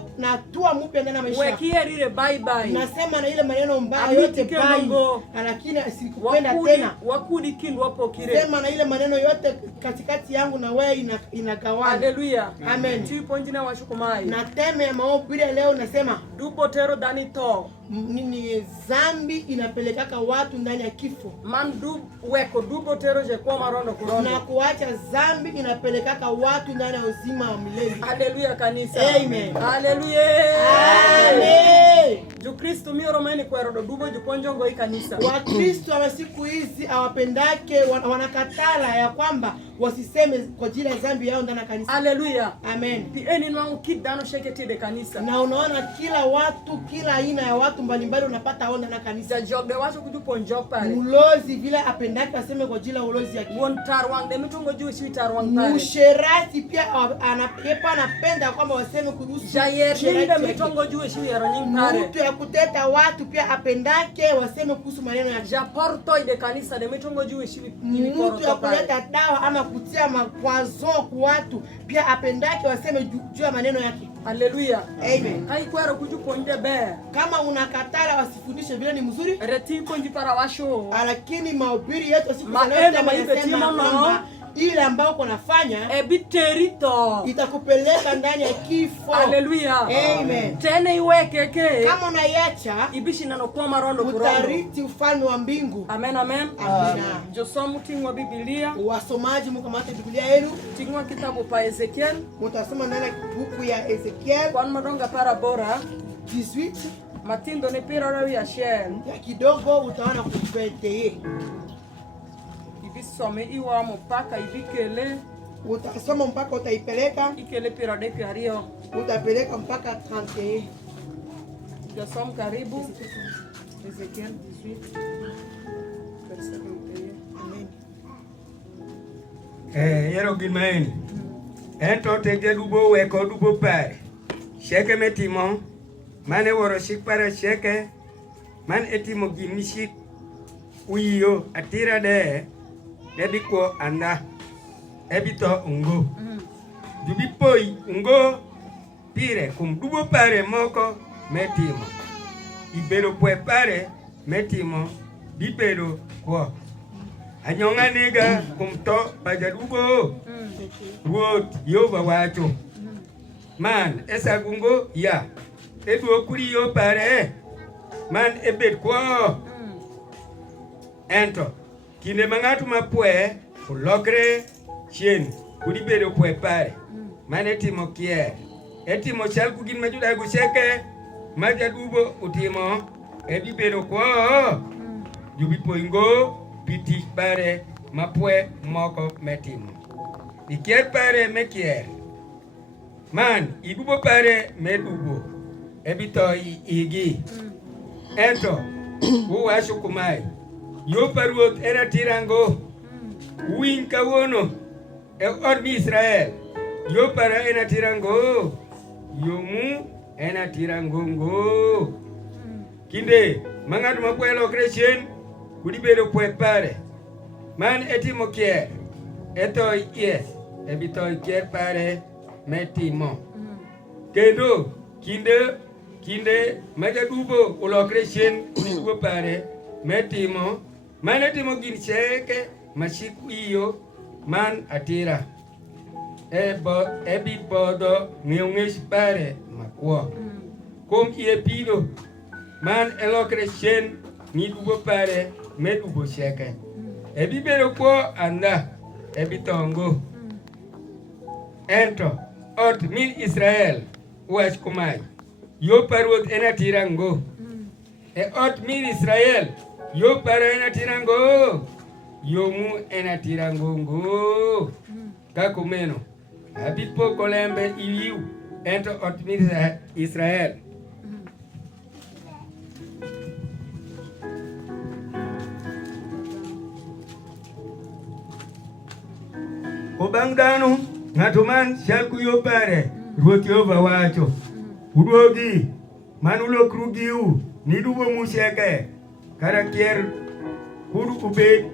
kuwe na hatua mpya ndani ya maisha yako. Wekiere bye bye. Nasema na ile maneno mbaya yote bye. Lakini sikupenda tena. Wakudi kindu wapo kire. Sema na ile maneno yote katikati yangu na wewe inagawana. Haleluya. Amen. Tipo njina washukumai. Na teme ya mahubiri leo nasema dupo tero dani to. Ni zambi inapelekaka watu ndani ya kifo. Man weko dupo tero je kwa marondo kurondo. Na kuacha zambi inapelekaka watu ndani ya uzima wa milele. Haleluya kanisa. Amen. Haleluya. Amen. Ju Kristo mio Romaini kwa rodo dubo juponjongo hii kanisa. Wa Kristo wa siku hizi awapendake wanakatala ya kwamba wasiseme kwa jina ya zambi yao ndani ya kanisa. Haleluya. Amen. Tieni nwangu kidano sheketi de kanisa. Na unaona kila watu, kila aina ya watu mbalimbali unapata onda na kanisa. Job de wacho kujuponjok pale. Ulozi vile apendake aseme kwa jina ulozi yake. Won tarwang de mitongo juu si tarwang pale. Musherati pia anapenda kwamba waseme kuhusu Jayer de mitongo juu si yaroning pale. Mtu ya kuteta watu pia apendake waseme kuhusu maneno ya Japorto de kanisa de mitongo juu si mtu ya kuleta dawa ama kutia makwazo kwa watu pia apendake waseme juu ya maneno yake. Haleluya. Amen. Haikwero kujuponde be. Kama unakatala wasifundishe vile ni mzuri. Retiko njipara washo. Lakini mahubiri yetu siku maenda maibetimo no. Ile ambayo uko nafanya ebiterito itakupeleka ndani ya kifo. Haleluya. Amen. Tena iwekeke. Kama unaiacha ibishi nanokuwa marondo kurondo. Utariti ufalme wa mbingu. Amen amen. Amina. Josomu tingwa Biblia. Wasomaji mkamate Biblia yenu. Tingwa kitabu pa Ezekiel. Mutasoma ndani ya buku ya Ezekiel. Kwa madonga para bora 18. Matindo ni pira rawi ya shen. Ya kidogo utaona kupeteye. Ibisome iwa mpaka ibikele. Utasoma mpaka utaipeleka. Ikele pira de kario. Utapeleka mpaka 31. Josomu karibu. Ezekiel 18. Amen. Yero gimaeni. Ento tege dubo weko dubo pare. Sheke metimo. Mane woro shik para sheke. Man etimo gimishik. Uyo atira de. Debiko anda. Ebito ungo. Dubi poi ungo. Pire kum dubo pare moko. Metimo. Ibero pue pare. Metimo. Bibero kwa. Anyonga nega kumto pajadugo. Ruot Yehova wacho. Man esa gungo ya. Edu okuri yo pare. Man ebet kwa. Ento. Kinde mangatu mapue. Ulokre. Chien. Kuri bedo pue pare. Man etimo kier. Etimo chal kugin majuda gusheke. Majadubo utimo. Ebi bedo kwa. Jubi poingo. Piti pare mapue moko metimo. Ikier pare mekier. Man idubo pare medubo. Ebito igi. Ento uwasho kumai. Yo paruot era tirango. Uin kawono. Od mi Israel. Yo para ena tirango. Yomu ena tirangongo. Kinde mangadu mapue lo Christian. Kudi bedo pue pare. Man etimo kier. Eto yes. Ebito kier pare. Metimo. Kendo. Kinde. Majadubo ulo Christian. Kudi dubo pare. Metimo. Man etimo gincheke. Mashiku iyo. Man atira. Ebi bodo. Ngeungesh pare. Makwo. Kom iye pido. Man elo Christian. Ni dubo pare. Medubo sheke. Ebi bero kwa anda. Ebi tongo. Ento. Ot min Israel. Uach kumai. Yo paruot ena tirango. Ot min Israel. Yo para ena tirango. Yo mu ena tirango ngo. Kakumeno. Abipo kolembe iwiu. Ento ot min Israel. Obang danu ngatuman shalku yo pare ruoth Yehova wacho uduogi manulo krugiu nidubo musheke karakier kudu ubed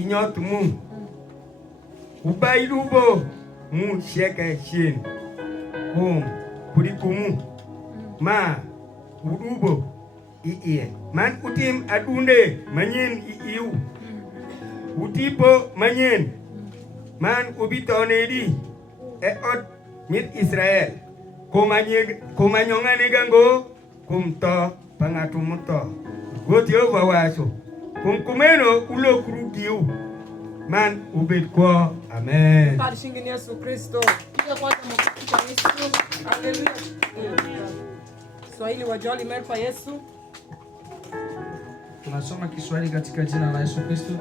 inyot mu ubaidubo mu sheke shin kum kudi kumu ma udubo iye man utim adunde manyen iu utipo manyen man ubitonedi ot mit Israel komanyongane gango kumto pangatumuto gotio wawacho kumkumeno ulokrudiu man ubet kwa amen. Padre Yesu Kristo. Haleluya. Swahili wajali merpa Yesu. Tunasoma Kiswahili katika jina la Yesu Kristo.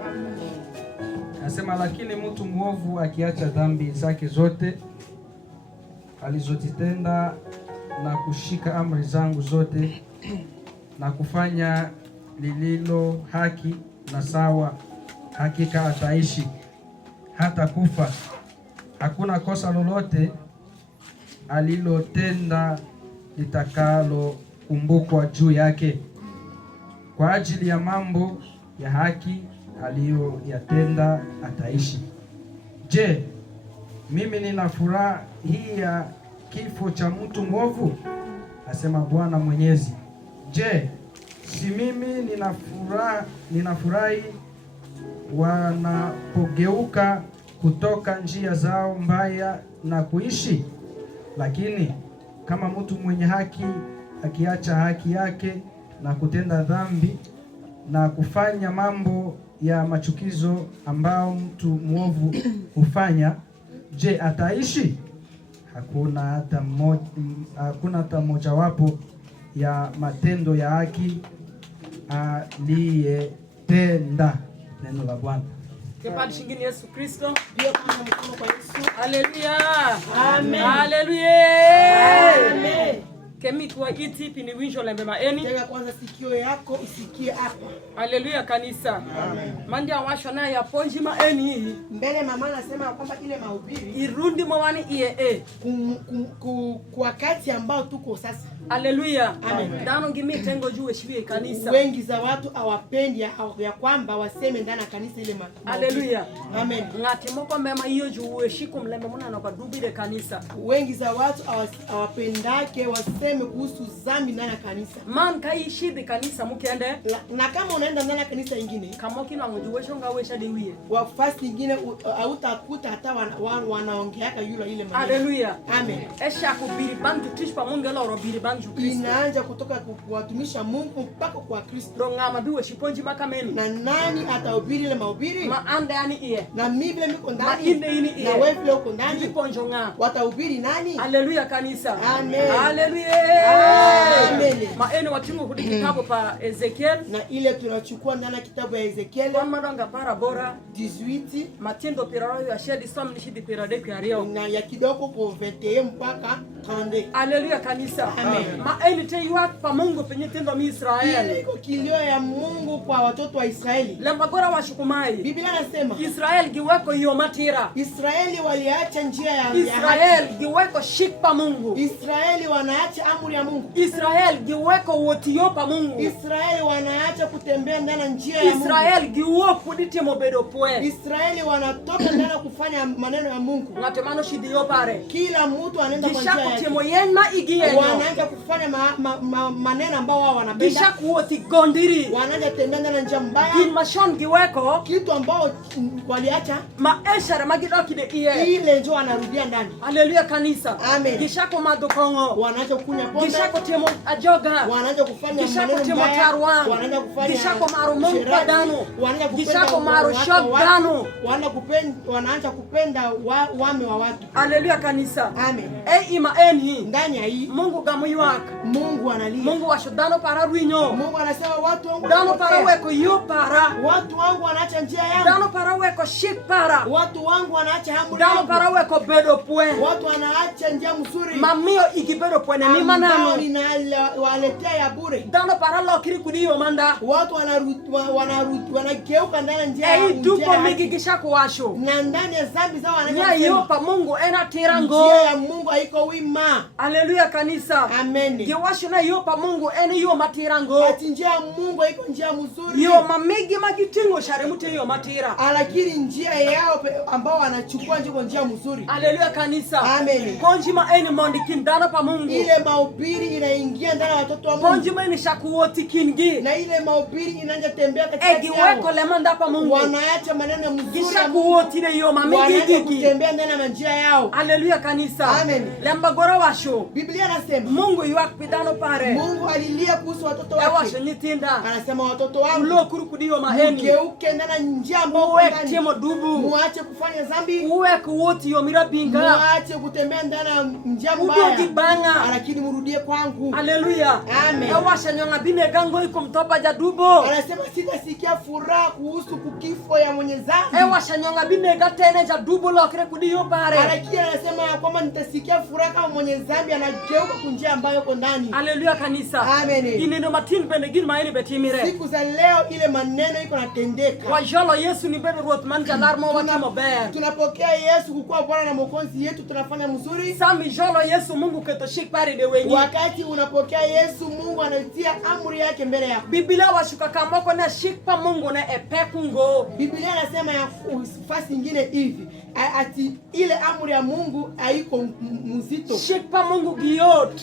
Nasema, lakini mtu mwovu akiacha dhambi zake zote alizozitenda na kushika amri zangu zote na kufanya lililo haki na sawa, hakika ataishi hata kufa. Hakuna kosa lolote alilotenda litakalo kumbukwa juu yake. Kwa ajili ya mambo ya haki aliyoyatenda ataishi. Je, mimi nina furaha hii ya kifo cha mtu mwovu? Asema Bwana Mwenyezi. Je, si mimi ninafurahi wanapogeuka kutoka njia zao mbaya na kuishi? Lakini kama mtu mwenye haki akiacha haki yake na kutenda dhambi na kufanya mambo ya machukizo ambao mtu mwovu hufanya, je, ataishi? Hakuna hata mojawapo ya matendo ya haki aliyetenda. Neno la Bwana. Kipadi shingini Yesu Kristo. Ndio kwa mkono kwa Yesu. Haleluya. Amen. Haleluya. Amen. Kemi kwa iti pini winjo lembe maeni. Tega kwanza sikio yako isikie hapa. Haleluya kanisa. Amen. Mandi awasho na ya ponji maeni hii. Mbele mama anasema kwamba ile mahubiri irundi mwani iye kwa wakati ambao tuko sasa. Haleluya. Amen. Dano ngimi tengo juu shibi kanisa. Wengi za watu hawapendi ya kwamba waseme ndani ya kanisa ile mahubiri. Haleluya. Amen. Ngati moko mema hiyo juu shiko mlembe muna na kwa dubi de kanisa. Wengi za watu hawapendake waseme kuhusu dhambi ndani ya kanisa. Man kai shidi kanisa mukiende. Na kama unaenda ndani ya kanisa nyingine, kama kina ngujuwesho ngawesha dewie. Wafasi nyingine hautakuta hata wanaongeaka yule ile maneno. Haleluya. Amen. Esha kubiri bandu tishpa Mungu ala orobiri bandu Kristo. Inaanza kutoka kuwatumisha Mungu mpaka kwa Kristo. Rongama biwe shiponji makameni. Na nani atahubiri ile mahubiri? Maande yani iye. Na mimi vile niko ndani. Mainde ini iye. Na wewe vile uko ndani. Liponjo nga. Watahubiri nani? Haleluya kanisa. Amen. Haleluya. Amen. Maene watingo kudi kitabu pa Ezekiel. Na ile tunachukua ndani ya kitabu ya Ezekiel. Kwa madonga para bora 18. Matindo piraro ya shedi som nishidi pirade kwa rio. Na ya kidogo kwa 21 mpaka 32. Haleluya kanisa. Amen. Maene te yuwa pa Mungu penye tendo mi Israeli. Ile kilio ya Mungu kwa watoto wa Israeli. Lembagora wa shukumai. Biblia inasema Israeli giweko hiyo matira. Israeli waliacha njia ya Israeli giweko shikpa Mungu. Israeli wanaacha amri ya Mungu. Israeli giweko wotiopa Mungu. Israeli wanaacha kutembea ndani njia ya Mungu. Israeli giwoko dite mobedo poe. Israeli wanatoka ndani kufanya maneno ya Mungu. Ngatemano shidio pare. Kila mtu anaenda kwa njia yake. Gisha kutemoyena igieno. Wanaanza kufanya maneno ambao wao wanapenda. Gisha kuoti gondiri. Wanaanza tembea ndani njia mbaya. Kimashon giweko. Kitu ambao waliacha. Maesha magidoki de iye. Ile ndio wanarudia ndani. Haleluya kanisa. Amen. Gisha ko madokongo. Wanaanza kunywa pombe. Gisha ko temo ajoga. Wanaanza kufanya maneno mbaya. Wanaanza kufanya. Gisha ko maru Mungu dano. Wanaanza kupenda. Gisha ko maru shop dano. Wanaanza kupenda wame wa watu. Haleluya kanisa. Amen. Ima enhi. Ndani ya hii Mungu gamuyaka. Mungu analia. Mungu washodano para ruinyo. Mungu anasema watu wangu dano para weko yu para. Watu wangu wanaacha njia yangu. Dano para weko shik para. Watu wangu wanaacha amri yangu. Dano para weko bedo pwe. Watu wanaacha njia mzuri. Mamio ikibedo pwe ni manano. Wale wanawaletea ya bure. Dano paralo kiri kudiyo manda. Watu wanageuka ndani njia ya Tupo migigisha kuwasho. na ndani ya dhambi zao Nya yopa Mungu ena tirango. njia ya Mungu haiko wima. Haleluya kanisa. Amen. Giwasho na yopa Mungu ena yo matirango. Ati njia ya Mungu haiko njia mzuri. Yo mamigi magitingo share mute yo matira. Lakini njia yao ambao wanachukua njia mzuri. Haleluya kanisa. Amen. Konjima eni mondi kindana pa Mungu. Ile mahubiri inaingia ndani ya watoto wa Mungu. Konjima eni shakuoti kingi. Na ile mahubiri inaanza tembea katika Egiweko lemanda pa Mungu. wanaacha maneno mzuri. Gisha kuoti ne yo mamigi gigi. Kutembea ndani ya njia yao. Haleluya kanisa. Amen. Lemba gora washo. Biblia inasema Mungu yuak pidano pare. Mungu alilia kuhusu watoto Ewa wake. shenyitinda. Anasema watoto wangu Ulo kurukudiyo maheni. mgeuke ndani ya njia ambayo Uwe ndani. temo dubu. Muache kufanya dhambi. Uwe kuoti yo mirabinga. Muache kutembea ndani ya njia Udo mbaya. gibanga. Lakini murudie kwangu. Haleluya. Amen. Ewa shanyonga bine gango iko mtopa ja dubo. Anasema sitasikia furaha kuhusu kifo ya mwenye dhambi. Ewa shanyonga bine gatene ja dubo lo kire kudiyo pare. Lakini anasema ya kwamba nitasikia furaha kama mwenye dhambi anageuka kunjia ambayo yuko ndani. Haleluya kanisa. Amen. Ineno matin benegin maini betimire. Siku za leo ile maneno iko natendeka. Wajolo Yesu ni bebe ruotman jalarmo wakimo ber. Tunapokea Yesu kukuwa Bwana na Mwokozi yetu, tunafanya mzuri. Sami jolo Yesu Mungu ketoshik pare de wengi. Wakati unapokea Yesu, Mungu anatia amri yake mbele yako. Biblia washuka kamoko na shikpa Mungu na epekungo. Biblia inasema ya fasi nyingine hivi, ati ile amri ya Mungu haiko mzito. Shikpa Mungu giot.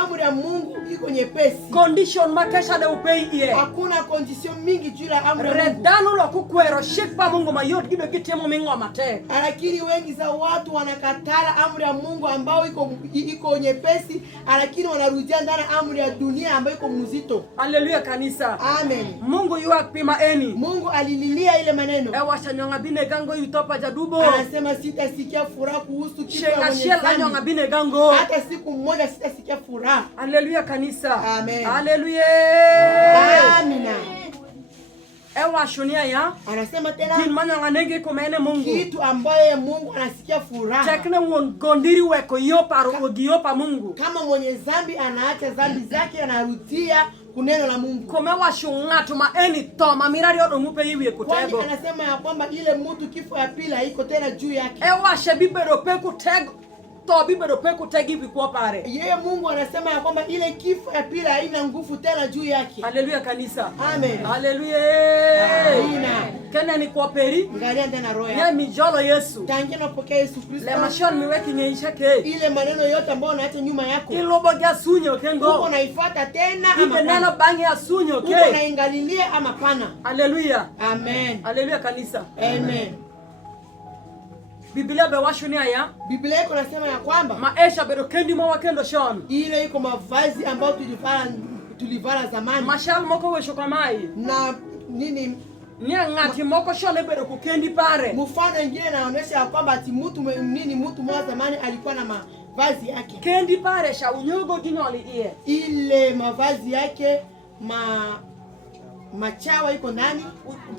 Amri ya Mungu iko nyepesi. Condition makesha de upei ie. Hakuna condition mingi juu ya amri ya Mungu. Redanu lo kukwero shikpa Mungu mayot gibe kitemo mingo mate. Lakini wengi za watu wanakatala amri ya Mungu ambao iko nyepesi, lakini wanarudia ndani amri ya dunia ambayo iko mzito. Haleluya kanisa. Amen. Mungu yuak pima eni. Mungu alililia ile maneno. Ewa shanyonga bine gango yutopa jadubo. Anasema sitasikia furaha kuhusu kifo ya mwenye Shela nyonga dhambi. bine gango. Hata siku moja sitasikia furaha. Haleluya kanisa. Amen. Haleluya. Amina. Ewa shunia ya. Anasema Jin tena manyanga nege kumene Mungu. kitu ambaye Mungu anasikia furaha. Tekne gondiri weko yopa rogiyopa Mungu. Kama mwenye dhambi anaacha dhambi zake anarudia kuneno la Mungu. Kome washungatu maeni toma mirari odo mupe yiwe Kwani kutego. anasema ya kwamba ile mtu kifo ya pili haiko tena juu yake. Ewa shebibe do peku tego. To bibe do peku tegi bikuwa pare. Yeye Mungu anasema ya kwamba ile kifo ya pili haina nguvu tena juu yake. Haleluya kanisa. Amen. Haleluya. Amina. Kena ni kwa peri. Angalia ndani roho Ne yako. mijolo Yesu. Tangia unapokea Yesu Kristo. Le mashon miweki nyeisha ke. Ile maneno yote ambayo unaacha nyuma yako. Ilobo gya sunyo Uko kengo. unaifuata tena Ibe ama neno pana. bangi ya sunyo Uko ke. unaingalilia ama pana. Haleluya. Amen. Haleluya kanisa. Amen. Biblia be washunia ya. Biblia iko nasema ya kwamba Maisha bedo kendi mo wakendo shon. ile iko mavazi ambayo tulivala zamani. Mashal moko we shokamai. Na nini Nia ngati moko shone bedo kukendi pare. mfano ingine inaonyesha ya kwamba ati mtu mmoja zamani alikuwa na mavazi yake. Kendi pare sha unyogo ginyoli ie. Ile mavazi yake machawa iko ndani.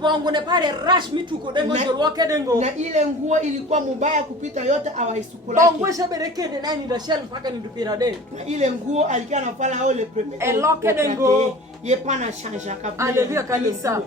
Bongo ne pare rash mituko dengo jolwake dengo. Na ile nguo ilikuwa mubaya kupita yote awaisukulaki. Bongo shabere kende nani ndo shell mpaka nindupira de. Na ile nguo alikuwa anavala au le premier. Eloke dengo. Ye pana shanja kabisa. Haleluya kanisa.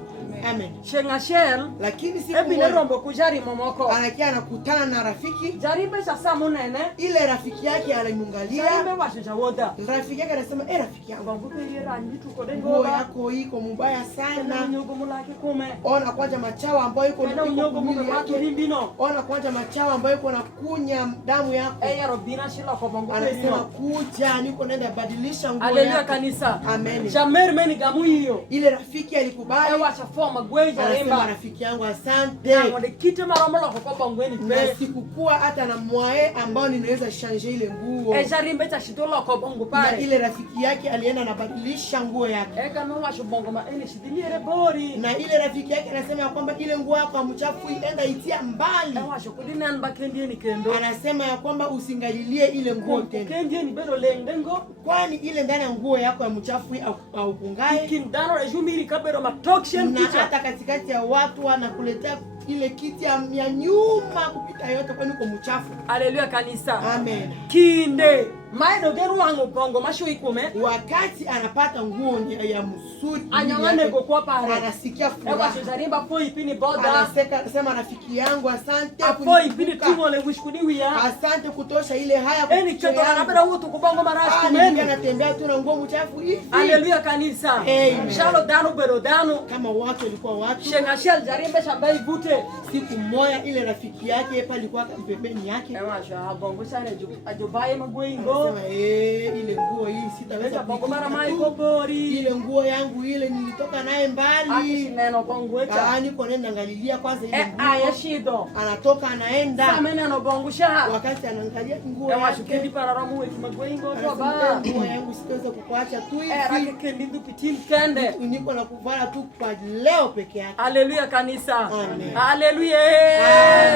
Amen. Shenga shell. Lakini siku Ebi ne rombo kujari momoko. anakia anakutana na rafiki. Jaribe sha samu nene. Ile rafiki yake alimwangalia. Jaribe washa woda. Rafiki yake anasema rafiki yangu, Bongo pere rangi mituko dengo. nguo yako iko mubaya sana. Unyogo mulake kume. Ona kwanza machawa ambayo iko Kena unyogo mume watu limbino. Ona kwanza machawa ambayo iko na kunya damu yako. Eya robina shila kwa bongo Anasema pere. kuja niko naenda badilisha nguo Haleluya yako. kanisa. Amen. Jamer meni gamu hiyo. Ile rafiki alikubali. Ewa cha forma gweja Anasema remba. rafiki yangu asante. Na mwade kite maromolo kwa bongweni Na pe. sikukua hata na mwae ambao ninaweza change ile nguo. Eja rimbe cha shidolo kwa bongo Na pare. ile rafiki yake alienda na badilisha nguo yake. Eka no washo bongo ma ene shidiliere bori. Na ile rafiki yake anasema ya kwamba ile nguo yako amchafu ienda itia mbali. Ewa washo kudini anba kendie ni kendo. Anasema ya kwamba usingalilie ile nguo tena. Kendie ni bedo lengdengo. Kwani ile ndani ya nguo yako ya mchafu au pungae. Kindano re jumiri kabero ma tokshen Na kicha. hata katikati ya watu wanakuletea ile kiti ya nyuma kupita yote kwani uko mchafu. Haleluya kanisa. Amen. Kinde Maedo geru wangu bongo mashu ikume. Wakati anapata nguo ya mzuri, Anyangane kwa pare. Anasikia furaha. Ewa shozarimba po ipini boda. Anasema rafiki yangu asante apo ipini tumo le wishkudiwia. Asante kutosha ile haya. Eni choto kanabera utu kubongo marashi kumeni. Anatembea tu na nguo mchafu hivi. Haleluya kanisa. Amen. Shalo dano bero dano. Kama watu walikuwa watu. Shengashel jarimbe shabai bute. Siku moja ile rafiki yake hapa alikuwa pembeni yake. Ewa sha bongo sana ajobaye magwingo. Anasema ile nguo hii sitaweza bongo mara mai kobori. Ile nguo yangu ile nilitoka naye mbali. Akishineno bongo echa. Niko nenda ngalilia kwanza ile nguo. Aya shido. Anatoka anaenda. Samene no bongo sha. Wakati anaangalia nguo yake. Ewa shukendi para ramu wetu magwingo toba. Nguo yangu sitaweza kukuacha tu hivi. Rake kendi ndu pitin kende. Niko na kuvala tu kwa leo peke yake. Haleluya kanisa. Amen. Haleluya.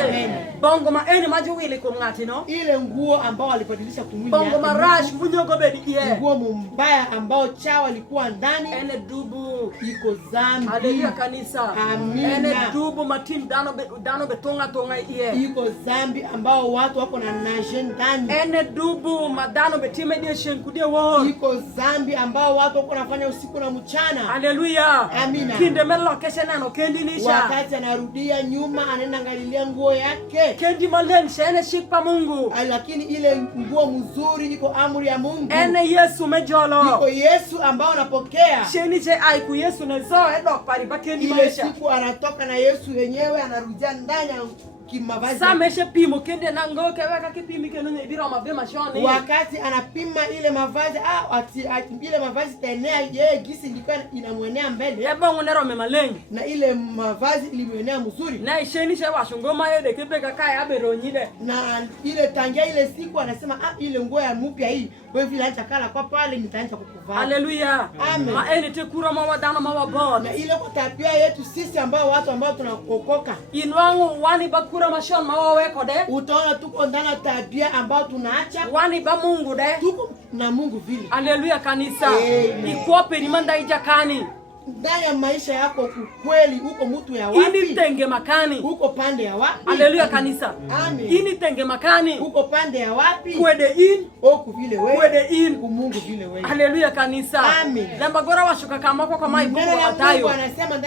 Amen. Bongo ma eni majuwili kumngati no. Ile nguo ambao alibadilisha kumwili yake. Bongo marash munyogo bedi ye. Nguo mbaya ambao chawa alikuwa ndani. Ene dubu iko zambi. Haleluya kanisa. Amina. Ene dubu matim dano betonga tonga ye. Iko zambi ambao watu wako na naje ndani. Ene dubu madano betime die shenkudie wo. Iko zambi ambao watu wako nafanya usiku na mchana. Haleluya. Amina. Kinde melo kesha nano kendi nisha. Wakati anarudia nyuma anaenda ngalilia nguo yake. Kendi malen shene shikpa Mungu. Lakini ile nguo mzuri iko amri ya Mungu. Ene Yesu mejolo. Iko Yesu ambao anapokea. Sheni che aiku Yesu nezo edo pari bakendi maisha. Ile siku anatoka na Yesu yenyewe anarudia ndani ya kimavazi. Sameshe pimo kende nango keweka kipimi kenonye ibira mabema shoni. Wakati anapima ile mavazi ile mavazi tenea yeye gisi ilikuwa inamwenea mbele. Yebo ngonero memalengi. Na ile mavazi ilimwenea mzuri. Na isheni she washongoma yede kipeka kaya aberonyide. Na ile tangia ile siku anasema ile nguo ya mpya hii wewe vile acha kala kwa pale nitaanza kukuvaa. Haleluya. Amen. Maeni tekura mawadana mawabod. Na ile kwa tabia yetu sisi ambao watu ambao tunakokoka. Inwangu wani bakura mashon mawaweko de. Utaona tuko ndani ya tabia ambao tunaacha. Wani ba Mungu de. Tuko na Mungu vile. Haleluya kanisa. Ikuope ni manda ijakani. Ndani ya maisha yako kweli uko mtu ya wapi? Ini tenge makani. Uko pande ya wapi? Haleluya kanisa. Amen. Ini tenge makani. Uko pande ya wapi? Kwede in. Oku vile wewe. Kwede in. Mungu vile wewe. Haleluya kanisa. Amen. Lamba gora washuka kama kwa mai Mungu wa Mathayo. Mungu anasema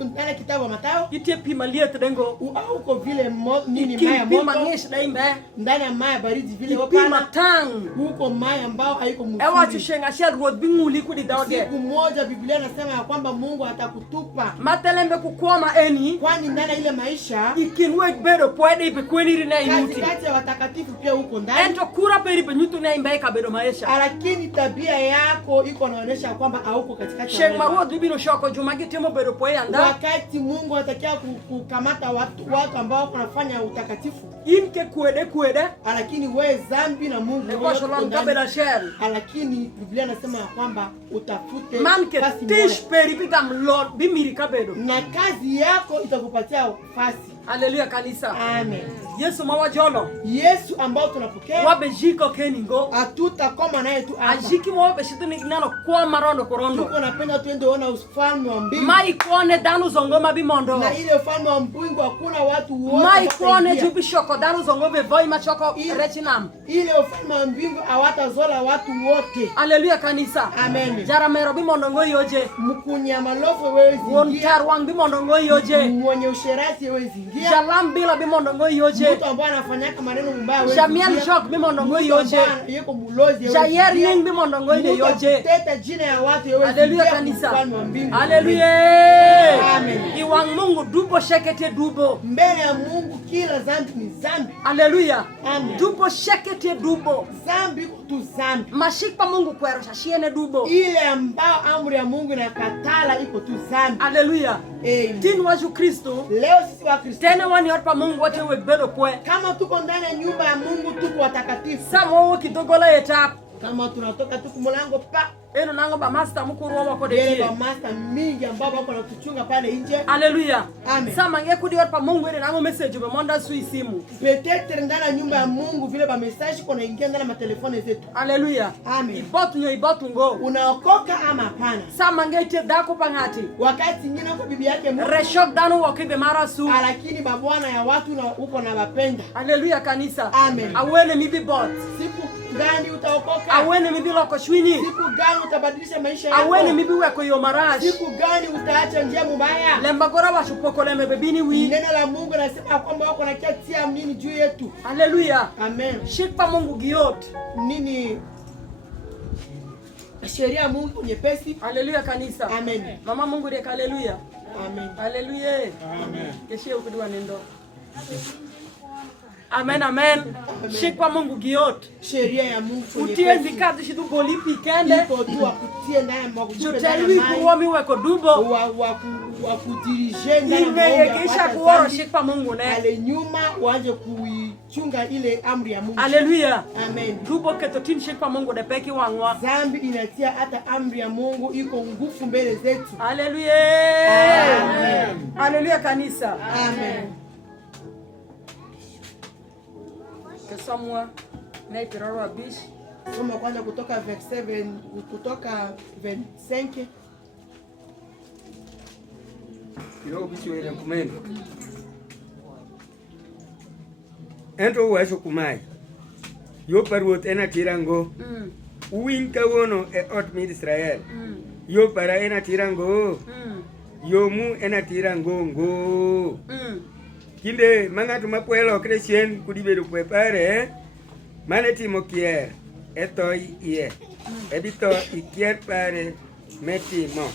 ndani kitabu wa Mathayo. Itie pima liet dengo. Uko vile nini maya moto. Pima ngesh daimbe. Ndani ya maya baridi vile wapana. Pima tang. Uko maya ambao haiko mzuri. Ewa chushenga shel road binguli kudi daode. Siku moja Biblia inasema ya kwamba Mungu atakutupa. Matelembe kukwama eni. Kwani ndani ile maisha ikinwe bedo poede ipe kweniri na inuti. Kati ya watakatifu pia uko ndani. Ento kura peri pe nyutu na imbe kabedo maisha. Lakini tabia yako iko naonesha kwamba hauko katikati. Sheng mawo dubino shoko jumagi temo bedo poe anda. Wakati Mungu atakia kukamata watu ambao wanafanya utakatifu. Imke kwede. Lakini wewe zambi na Mungu wewe shalom kabela shell. Lakini Biblia inasema kwamba utafute manke tish peri bigam Lord bimiri kabedo. Na kazi yako itakupatia fasi. Haleluya kanisa. Amen. Yesu mawajolo. Yesu ambao tunapokea. Wabe jiko keningo. Hatutakoma naye tu hapa. Ajiki mwabe shituni nano kwa marondo korondo. Tuko napenda tuende ona ufalme wa mbingu. Mai kuone danu zongoma bimondo. Na ile ufalme wa mbingu hakuna watu wote. Mai kuone jubi shoko danu zongome voi machoko rechinam. Ile ufalme wa mbingu hawatazola watu wote. Haleluya kanisa. Amen. Jaramero bimondo ngoyoje. Mkunya malofu wewe zingia. Wontarwang bimondo ngoyoje. Mwenye usherati wewe zingia. Jalambila bimondo ngoyoje. Mtu ambaye anafanyaka maneno mbaya wewe. Jamian shok bimondo ngoyoje. Yeko mulozi wewe. Jayer ning bimondo ngoyoje. Teta jina ya watu wewe. Haleluya kanisa. Haleluya. Amen. Iwang Mungu dubo shekete dubo. Mbele ya Mungu kila zambi ni zambi. Haleluya. Amen. Dubo shekete dubo. Zambi tu zambi. Mashikpa Mungu kwero shashiene dubo. Ile ambao amri ya Mungu inakatala iko tu zambi. Haleluya. Amen. Tin waju Kristo. Leo sisi wa Kristo. Tena wani orpa Mungu wote webedo kwe. Kama tuko ndani ya nyumba ya Mungu tuko watakatifu. Samo kidogola etap. Kama tunatoka tu kumulango pa. Eno nango ba master mukuru wako de. Ba master mingi ambao wako natuchunga pale nje. Haleluya. Amen. Sama ngekudi orpa Mungu ene nango message be monda sui simu. Peut-être ndani ya nyumba ya Mungu vile ba message kuna ingia ndani ya matelefoni zetu. Haleluya. Amen. Ibotu ngo. Unaokoka ama hapana? Sama ngete dako pangati. Wakati nyingine kwa bibi yake Mungu. Reshok dano wakibe marasu. Lakini babwana ya watu na uko na wapenda. Haleluya kanisa. Amen. Awele mibi bot. Siku gani utaokoka? Aweni mibilo kwa shwini. Siku gani utabadilisha maisha yako? Aweni mibiwe kwa hiyo marashi. Siku gani utaacha njia mbaya? Lembagora washupoko leme bebini wi. Neno la Mungu nasema kwamba wako na kia nini juu yetu. Haleluya. Amen. Shikpa Mungu giot. Nini? Sheria ya Mungu nyepesi. Haleluya kanisa. Amen. Mama Mungu reka haleluya. Amen. Haleluya. Amen. Keshe ukudua nendo. Amen, amen. Shikpa Mungu giot. Sheria ya Mungu nyepesi. Utie zikati shidu golipi kende. Ipo tu akutie ndani mwa kujipe ndani Joteli kuomi weko dubo. Wa kudirije ndani mwa Imeyekisha kuoro shikpa Mungu ne. Ale nyuma waanze kuichunga ile amri ya Mungu. Haleluya. Amen. Dubo ketotini shikpa Mungu de peki wangwa. Zambi inatia hata amri ya Mungu iko nguvu mbele zetu. Haleluya. Amen. Haleluya kanisa. Amen. Kesamwa na ipiraro abish. Soma kwanza kutoka verse 7 kutoka 25. Kirogo bishi wele kumeni. Ento uwasho kumai. Yo parwot ena tirango. Uwin kawono e ot mid Israel. Yo para ena tirango. Yo mu ena tirango ngo. Kinde mangatu mapuelo Christian kudibedo prepare mane timo kier etoi ie edito ikier pare metimo.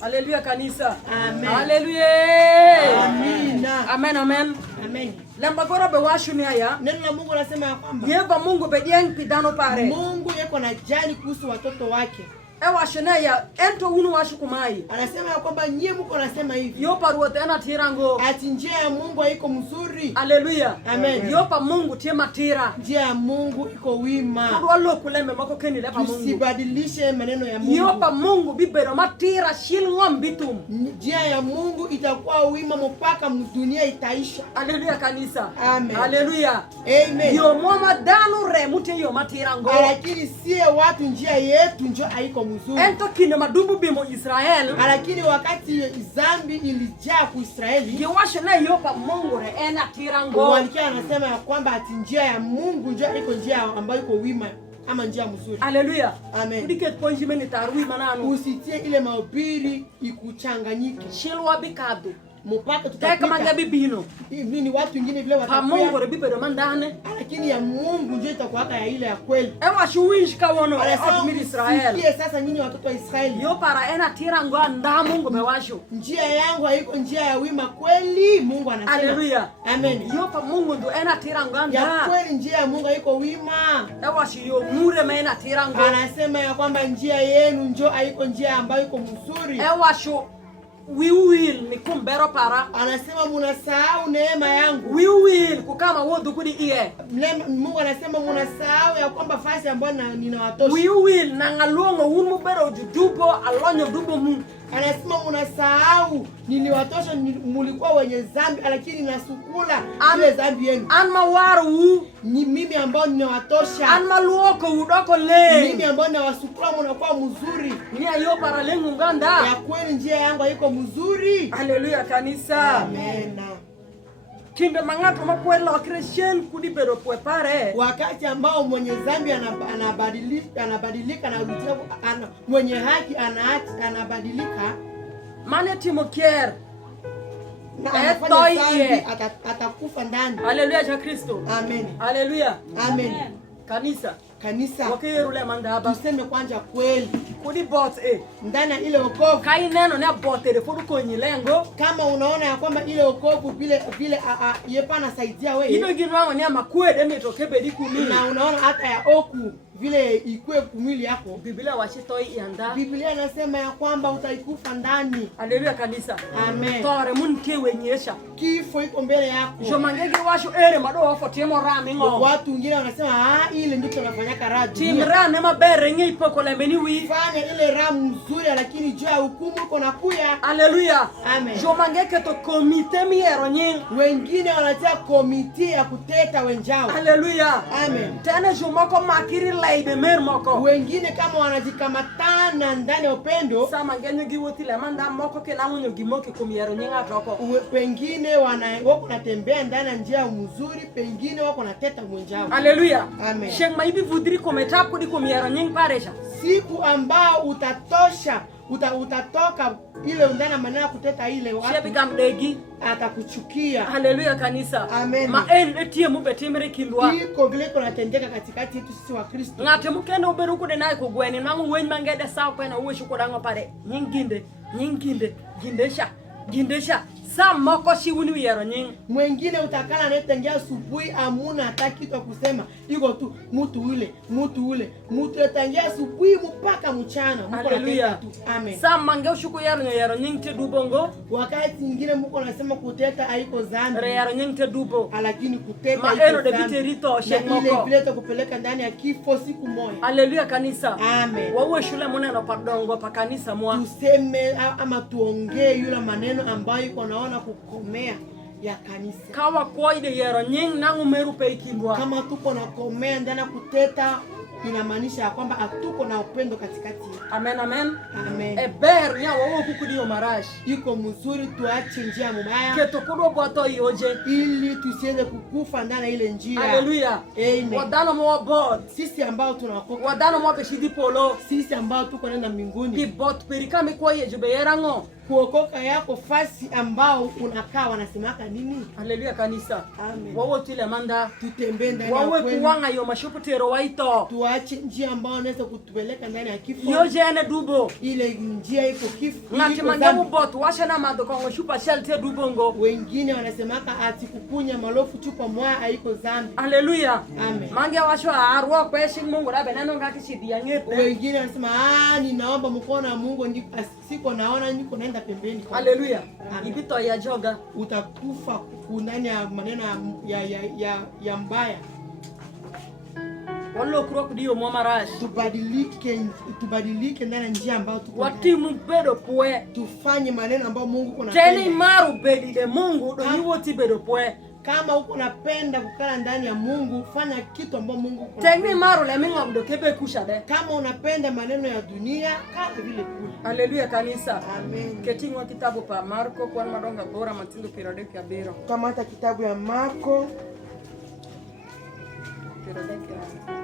Haleluya kanisa. Amen. Haleluya. Amina. Amen, amen. Amen. Lamba gora be washumi haya. Neno la Mungu nasema ya kwamba Yeva Mungu be jeng pidano pare. Mungu yeko na jali kuhusu watoto wake. Ewa shenaya ento unu washukumai. Anasema ya kwamba nyie mko nasema hivi. Yopa ruotena tirango. Ati njia ya Mungu haiko mzuri. Haleluya. Amen. Yopa Mungu tiema tira. Njia ya Mungu iko wima. Kudwalo kuleme mako keni lepa Mungu. Tusibadilishe maneno ya Mungu. Yopa Mungu bibero matira shilngom bitum. Njia ya Mungu itakuwa wima mpaka dunia itaisha. Haleluya kanisa. Amen. Haleluya. Amen. Yo mama danu remute yo matirango. Lakini sie watu njia yetu njo haiko mzuri. Ento kine madubu bimo Israel. Lakini wakati zambi ilijaa ku Israeli, Kiwashe na yopa Mungu re ena tirango. walikia anasema ya kwamba ati njia ya Mungu njo iko njia ambayo iko wima ama njia mzuri. Haleluya. Amen. Kudike ponjime ni tarui mananu. Usitie ile mahubiri ikuchanganyike. Shilwa bikadu. Mpaka Teka manga tutapika bibino. ni watu wengine vile Pa Mungu watakuwa. re bibero mandane. Lakini ya Mungu ndio itakuwa ya ile ya kweli. Ewa shuwish kawono Anasema mid Israel. msikie sasa nyinyi watoto wa Israeli. Yo para ena tirango anda Mungu bewasho. Njia yangu haiko njia ya wima kweli, Mungu anasema. Haleluya. Amen. Yo pa Mungu ndo ena tirango Ya anda. kweli njia ya Mungu haiko wima. Ewa shi yo mure me ena tirango. Anasema ya kwamba njia yenu njo haiko njia ambayo iko mzuri. Ewa shu we will ni kumbero para. Anasema munasahau neema yangu. We will kukama wodu kudi iye. Mungu anasema munasahau ya kwamba fasi ambayo ninawatosha. We will nangalongo umu bero judubo alonyo dubo mu. Anasema munasahau niliwatosha, mulikuwa wenye zambi lakini nasukula ile zambi yenu. Anma waru Ni mimi ambao ninawatosha. anma luoko udoko le. Mimi ambao ninawasukula mnakuwa mzuri. Ni ayo para lengu nganda. Ya kweli njia yangu haiko mzuri. Haleluya kanisa. Amen. Kimbe mangato makwela wa Christian kudi bero pare. Wakati ambao mwenye zambi anabadilika na rudia, mwenye haki anabadilika Mane timokier. na anafanya Etoi zambi, ye. atakufa ndani. Haleluya cha Kristo. Amen. Haleluya. Amen. Kanisa. Kanisa Wakirule mandaba. tuseme kwanza kweli Kudi bot ndani ya ile wokovu. Kai neno ne botere fodu konyi lengo. Kama unaona ya kwamba ile wokovu vile yepa anasaidia wewe, Ino ginwango ne makwede metoke bediku mi. na unaona hata ya oku vile ikue kumwili yako, Biblia washitoi ianda. Biblia inasema ya kwamba utaikufa ndani. Haleluya kanisa. Amen. Tore munke wenyesha. Kifo iko mbele yako. Jomangege washo ere mado wafo temo rami ngo. Watu wengine wanasema ile ndio tunafanyaka radi. Timrane mabere ngi poko lemeni wi. Fanya ile ramu nzuri, lakini juu ya hukumu iko nakuya. Haleluya. Amen. Jomangege to komite miero nyi. Wengine wanatia komiti ya kuteta wenjao. Haleluya. Amen. Tena jomoko makiri ide mer moko. Wengine kama wanajikamatana ndani ya upendo, Sama ngenyo giwoti le manda moko ke na munyo gimoki kumiero nyinga toko. pengine wako natembea ndani ya njia mzuri, pengine wako nateta mwenzao. Haleluya. Amen. Sheng maibi vudri kometa kudi kumiero nying paresha. Siku ambao utatoka ile ndani maneno kuteta ile watu, Shebi gamdegi atakuchukia. Haleluya kanisa. Amen. Ma etie mubetimere kindwa. Iko vile kunatendeka katikati yetu sisi wa Kristo. Ngate mukende uberu kude naye kugweni nangu wen mangede sawa kwena uwe shukodango pare nyinginde gindesha sa moko shiwuni wiyero nying. Mwengine utakana netengia asubuhi amuna hata kitu kusema, iko tu mtu ule tangia asubuhi mpaka mchana. Haleluya. Amen. Sa mange ushuku yero nying te dubongo. Wakati nyingine mko nasema kuteta haiko dhambi. Re yero nying te dubo. Lakini kuteta Ma ero de biterito sheng moko. Ile vile kupeleka ndani ya kifo siku moja. Haleluya kanisa. Amen. Wawe shule moneno padongo pa kanisa mwa. Tuseme ama tuongee yule maneno ambayo iko naona kukomea ya kanisa. Kawa koide yero nying nangu meru pe ikindwa. Kama tuko na komea ndani ya kuteta, inamaanisha kwamba hatuko na upendo katikati yetu. Amen. Amen. Eber nya wawo kukudio marash. Iko mzuri tuache njia mbaya. Keto kudo bwato yoje. Ili tusiende kukufa ndani ya ile njia. Haleluya. Amen. Wadano mwa bod. Sisi ambao tunaokoka. Wadano mwa beshidi polo. Sisi ambao tuko nenda mbinguni. Ki bot perikami kwa yejube yerango. Kuokoka yako fasi ambao unakaa wanasemaka nini? Haleluya kanisa. Amen. Wawo tile manda. Tutembee ndani ya Wawe kweli. kuwanga yo mashuputero waito. Tuache njia ambao unaweza kutupeleka ndani ya kifo. Yoje ene dubo. Ile njia iko kifo. Ngati mangamu bot washa na mado kongo shupa shelte dubongo. Wengine wanasemaka ati kukunya malofu chupa moja haiko dhambi. Haleluya. Amen. Mange washo arwa kweshing Mungu rabe nano ngaki shidi ya ngete. Wengine wanasema ninaomba mkono wa Mungu siko naona niko naenda pembeni. Haleluya. Ibito ya joga. Utakufa ndani ya maneno ya mbaya. Wallo kuro kudio mwa marash. Tubadilike ndani ya njia ambayo tuko. Wati mbedo pwe. Tufanye maneno ambayo Mungu kunapenda. Teni maru bedi de Mungu do hiwo ti bedo pwe. Kama uko unapenda kukala ndani ya Mungu, fanya kitu ambacho Mungu kunapenda. Teni maru le mingo mdo kebe kusha de. Kama unapenda maneno ya dunia, kaa vile kule. Haleluya kanisa. Amen. Ketingwa kitabu pa Marko kwa madonga bora matindo piradeki ya biro. Kama hata kitabu ya Marko Piradeki ya